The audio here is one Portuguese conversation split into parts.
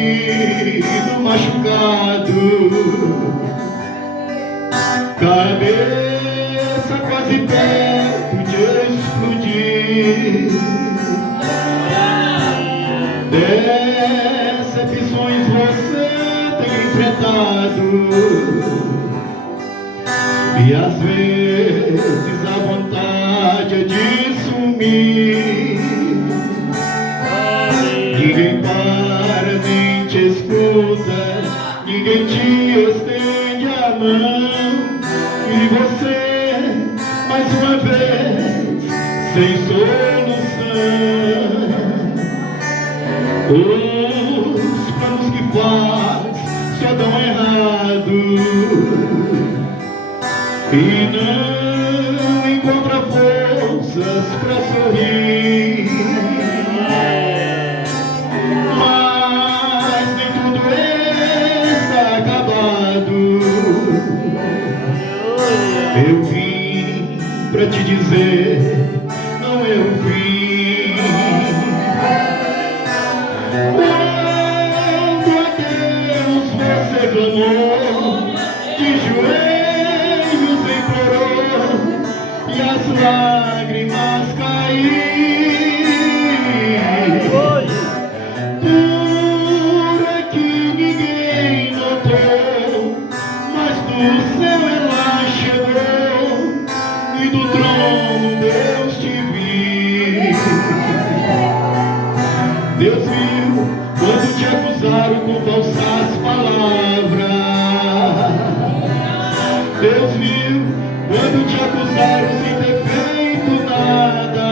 ferido, machucado, cabeça quase perto de explodir. Decepções você tem enfrentado, e às vezes a vontade é de sumir. Ninguém para, nem te escuta, ninguém te estende a mão, e você, mais uma vez, sem solução. Os planos que faz só dão errado, e não encontra forças pra sorrir. Mas nem tudo está acabado. Eu vim pra te dizer, não eu vim. Quando a Deus você clamou, de joelhos implorou, e as lágrimas caíram. Por aqui ninguém notou, mas do céu ela chegou, e do trono Deus te viu. Deus viu quando te acusaram com falsas palavras. Deus viu quando te acusaram sem ter feito nada.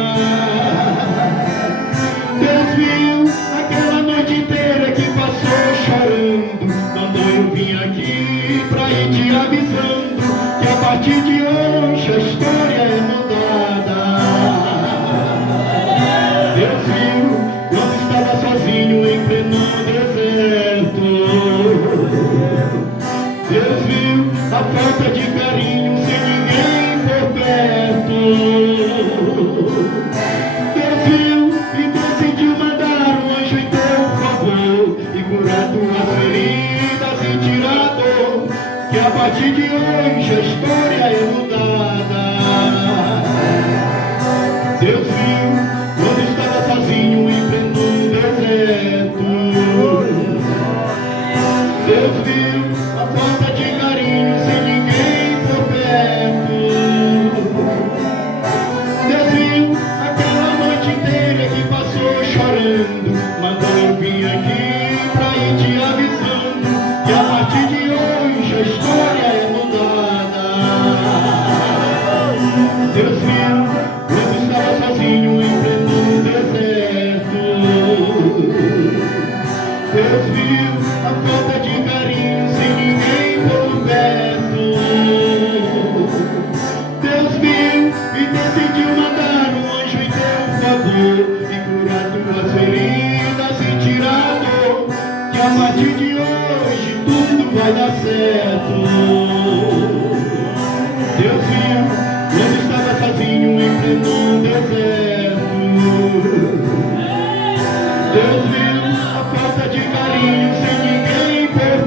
Deus viu aquela noite inteira que passou chorando. Quando eu vim aqui pra ir te avisando que a partir de hoje a história é mudada. Deus viu quando estava sozinho em pleno deserto. Deus viu a falta de carinho sem ninguém por perto. Deus viu e decidiu mandar um anjo em teu favor e curar tuas feridas e tirar a dor, que a partir de hoje a história é mudada. Deus viu quando estava sozinho em pleno deserto. Deus viu a falta de carinho sem ninguém por perto. Deus viu aquela noite inteira que passou chorando. Mandou eu vir aqui pra ir te avisando que a partir de hoje a história é mudada. Deus viu quando estava sozinho em pleno deserto. Deus viu a falta de carinho sem ninguém por perto. Deus viu e decidiu mandar um anjo em teu favor e curar tuas feridas e tirar a dor, que a partir de hoje tudo vai dar certo. Deus viu quando estava sozinho em pleno deserto. Deus viu a falta de carinho sem ninguém por